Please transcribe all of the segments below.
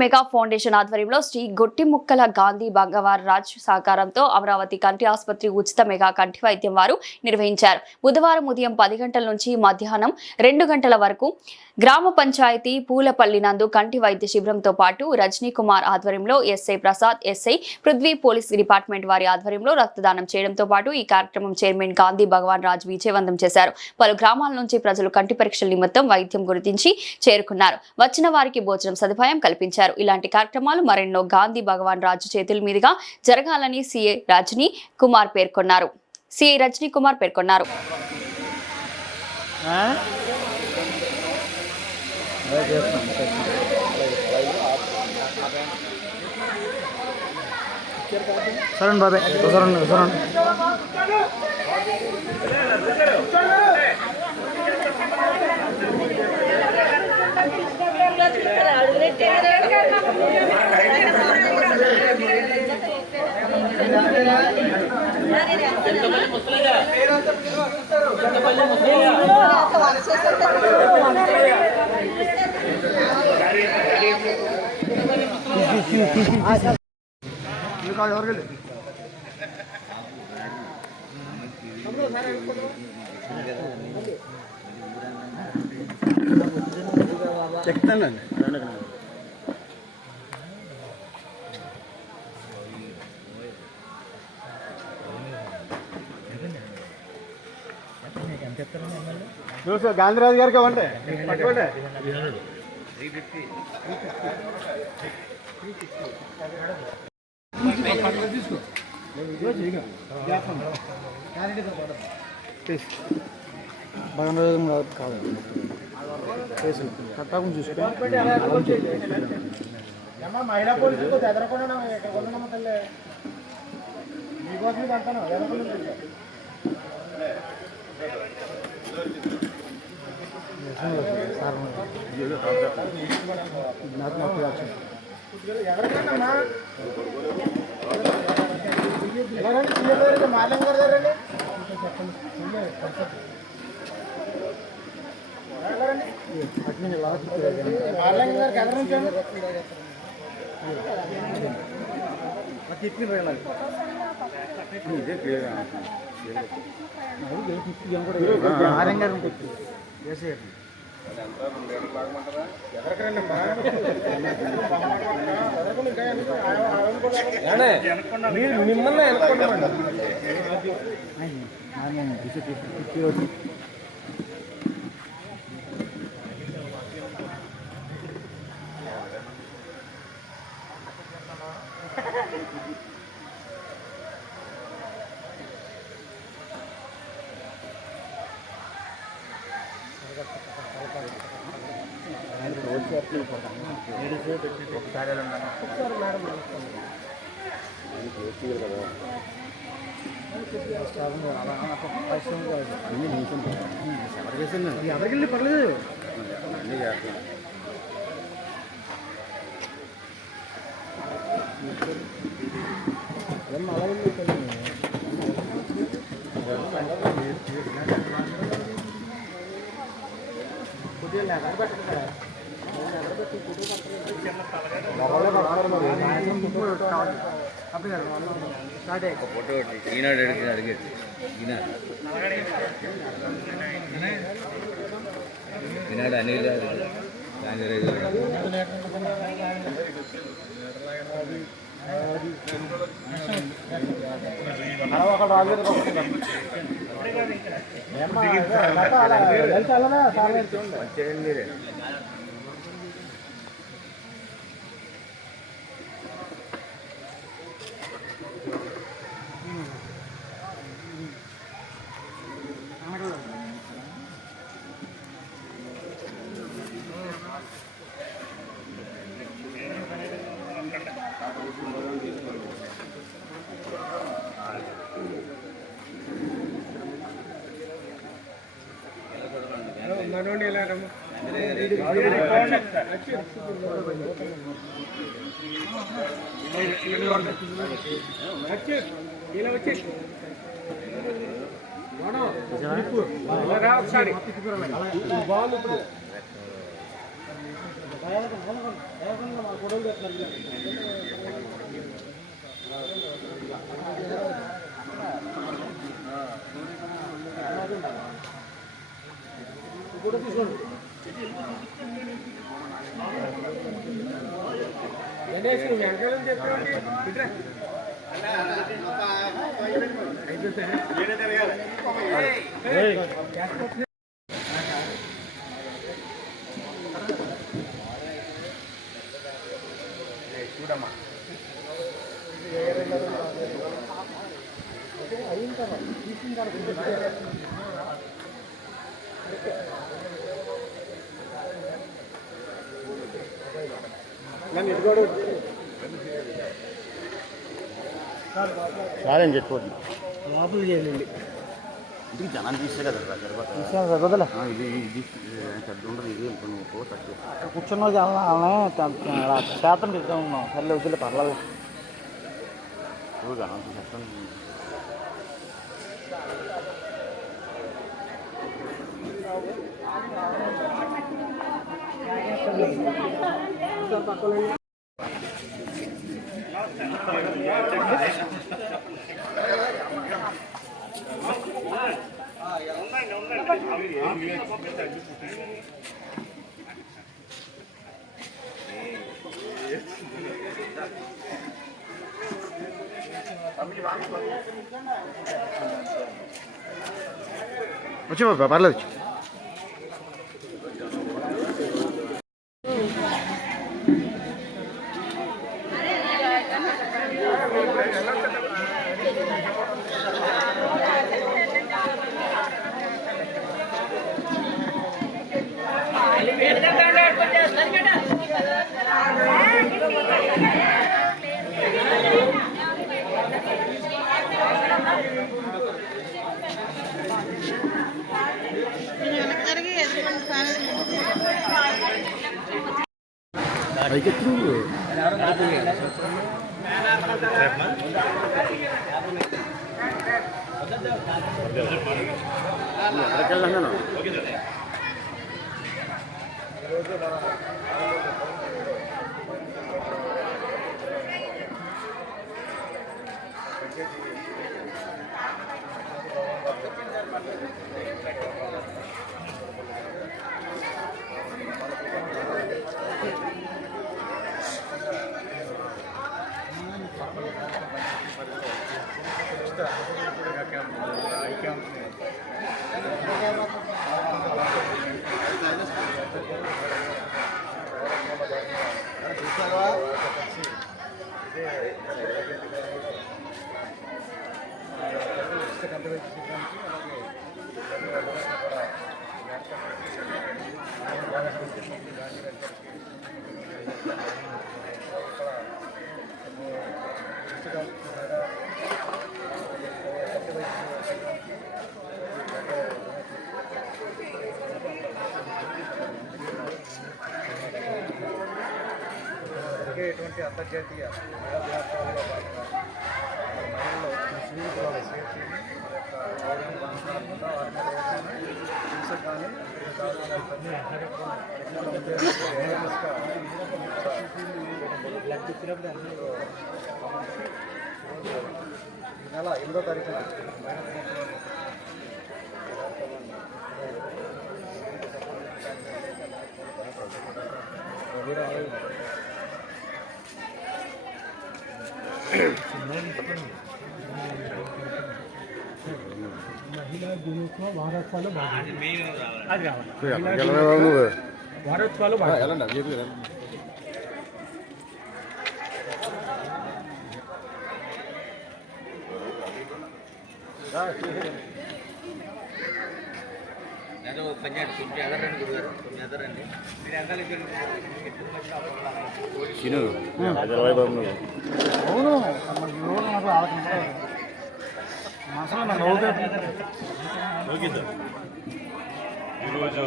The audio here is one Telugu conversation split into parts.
మెగా ఫౌండేషన్ ఆధ్వర్యంలో శ్రీ గొట్టిముక్కల గాంధీ భగవాన్ రాజ్ సహకారంతో అమరావతి కంటి ఆసుపత్రి ఉచిత మెగా కంటి వైద్యం వారు నిర్వహించారు. బుధవారం ఉదయం 10 గంటల నుంచి మధ్యాహ్నం 2 గంటల వరకు గ్రామ పంచాయతీ పూలపల్లి నందు కంటి వైద్య శిబిరంతో పాటు రజనీ కుమార్ ఆధ్వర్యంలో SI Prasad, SI Prithvi police department వారి ఆధ్వర్యంలో రక్తదానం చేయడంతో పాటు ఈ కార్యక్రమం చైర్మన్ గాంధీ భగవాన్ రాజ్ విజయవంతం చేశారు. పలు గ్రామాల నుంచి ప్రజలు కంటి పరీక్షల నిమిత్తం వైద్యం గురించి చేరుకున్నారు. వచ్చిన వారికి భోజనం సదుపాయం కల్పించారు. ఇలాంటి కార్యక్రమాలు మరెన్నో గాంధీ భగవాన్ రాజు చేతుల మీదుగా జరగాలని సిఐ రజనీ కుమార్ పేర్కొన్నారు. సరణ్ బాబాయ్ సరణ్ చెప్తానండి. చూసు గాంధీరాజు గారికి ఇవ్వండి. పట్టుకోండి. కాదు కట్టాకుని చూసుకుని మహిళా పోలీసులకు ఎదరకుండా తల్లి మీకోసం కడతాను ఎదరకుండా మార్లం గారు రండి. మార్లం గారికి ఎదరు ఉంచాను. మార్లం గారు మిమ్మల్ని అనుకుంటామండి. ఎవరికెళ్ళి పర్లేదు. ఈనాడు అడిగేది ఈనాడు అనిల్ చేయండి. ఒకసారి చూడమ్మా సారేం చెప్పుకోండి లోపలికి చేయండి ఇంటికి జనాన్ని తీస్తే కదా సరిపోతలే ఇది ఇది పెద్ద ఉండదు ఇది ఇంకా నువ్వు తక్కువ కూర్చున్న శాతం తిరుగుతూ ఉన్నాం సర్లే వద్దులే పర్లేదు జనాలు చెప్తాను వచ్చి పర్లేదు వచ్చి పైకెత్తు ఎక్కడికి వెళ్ళాను ఎటువంటి అంతర్జాతీయ మహిళా దినోత్సవాల్లో భాగంగా మహిళల్లో స్త్రీల సేఫ్టీని బ్లడ్ ఇచ్చినప్పుడు అన్ని ఈ నెల 8వ తారీఖున మహిళా దినోత్సవ వారోత్సవాలు వారోత్సవాలు అవును ఈరోజు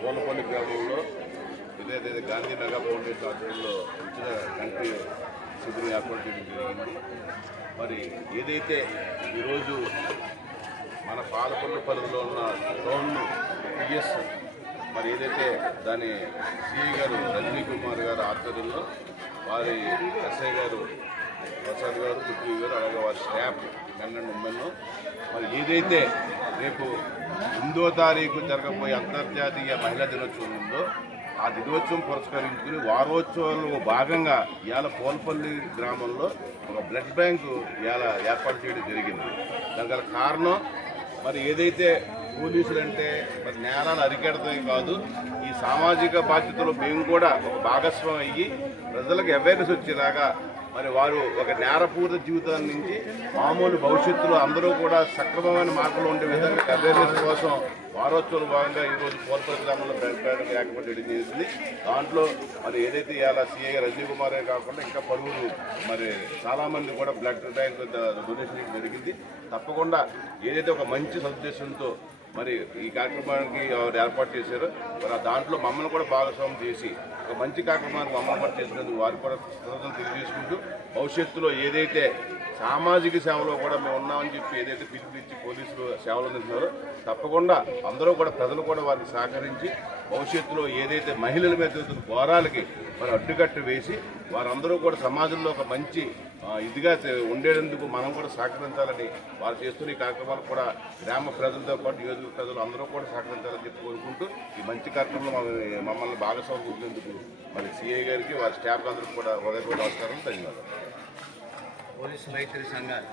గోలపల్లి గ్రామంలో ఇదే గాంధీనగర్ ఫౌండేషన్ ఆధ్వర్యంలో ఉచిత కంటి శిబిరం ఏర్పాటు చేయడం జరిగింది. మరి ఏదైతే ఈరోజు మన పాలకొల్లు పరిధిలో ఉన్న టౌన్ పిఎస్ మరి ఏదైతే దాని సిఐ గారు రజనీ కుమార్ గారు ఆధ్వర్యంలో వారి ఎస్ఐ గారు ప్రసాద్ గారు పృథ్వీ గారు అలాగే వారి స్టాఫ్ మెన్ అండ్ ఉమెన్ మరి ఏదైతే రేపు 8వ తారీఖు జరగబోయే అంతర్జాతీయ మహిళా దినోత్సవం ఉందో ఆ దినోత్సవం పురస్కరించుకుని వారోత్సవాల్లో భాగంగా ఇవాళ పోల్పల్లి గ్రామంలో ఒక బ్లడ్ బ్యాంకు ఇవాళ ఏర్పాటు చేయడం జరిగింది. దానికి గల కారణం మరి ఏదైతే పోలీసులు అంటే మరి నేరాలు అరికెడతాయి కాదు, ఈ సామాజిక బాధ్యతలో మేము కూడా ఒక భాగస్వామి అయ్యి ప్రజలకు అవేర్నెస్ వచ్చేలాగా మరి వారు ఒక నేరపూరిత జీవితాన్ని నుంచి మామూలు భవిష్యత్తులో అందరూ కూడా సక్రమమైన మార్పులు ఉండే విధంగా అవేర్నెస్ కోసం వారోత్సవాలు భాగంగా ఈరోజు పోల్పల్లి గ్రామంలో బ్లడ్ బ్యాంక్ ఏర్పాటు చేయడం జరిగింది. దాంట్లో మరి ఏదైతే ఇవాళ సిఐ రజనీ కుమారే కాకుండా ఇంకా పలువురు మరి చాలామంది కూడా బ్లడ్ బ్యాంక్ డొనేషన్ జరిగింది. తప్పకుండా ఏదైతే ఒక మంచి సదుద్దేశంతో మరి ఈ కార్యక్రమానికి ఎవరు ఏర్పాటు చేశారో మరి దాంట్లో మమ్మల్ని కూడా భాగస్వామ్యం చేసి ఒక మంచి కార్యక్రమానికి మమ్మల్ని కూడా చేసినందుకు వారికి కూడా కృతజ్ఞతలు తెలియజేసుకుంటూ భవిష్యత్తులో ఏదైతే సామాజిక సేవలో కూడా మేము ఉన్నామని చెప్పి ఏదైతే పిలుపునిచ్చి పోలీసులు సేవలు అందిస్తున్నారో తప్పకుండా అందరూ కూడా ప్రజలు కూడా వారిని సహకరించి భవిష్యత్తులో ఏదైతే మహిళల మీద జరుగుతున్న ఘోరాలకి మరి అడ్డుకట్టు వేసి వారందరూ కూడా సమాజంలో ఒక మంచి ఇదిగా ఉండేందుకు మనం కూడా సహకరించాలని వారు చేస్తున్న ఈ కార్యక్రమాలు కూడా గ్రామ ప్రజలతో పాటు నియోజక ప్రజలు అందరూ కూడా సహకరించాలని చెప్పి కోరుకుంటూ ఈ మంచి కార్యక్రమంలో మమ్మల్ని భాగస్వామ్యం చేసినందుకు మరి సిఐ గారికి వారి స్టాఫ్ అందరికీ కూడా హృదయపూర్వక నమస్కారం, ధన్యవాదాలు. పోలీసు రైతుల సంఘాలు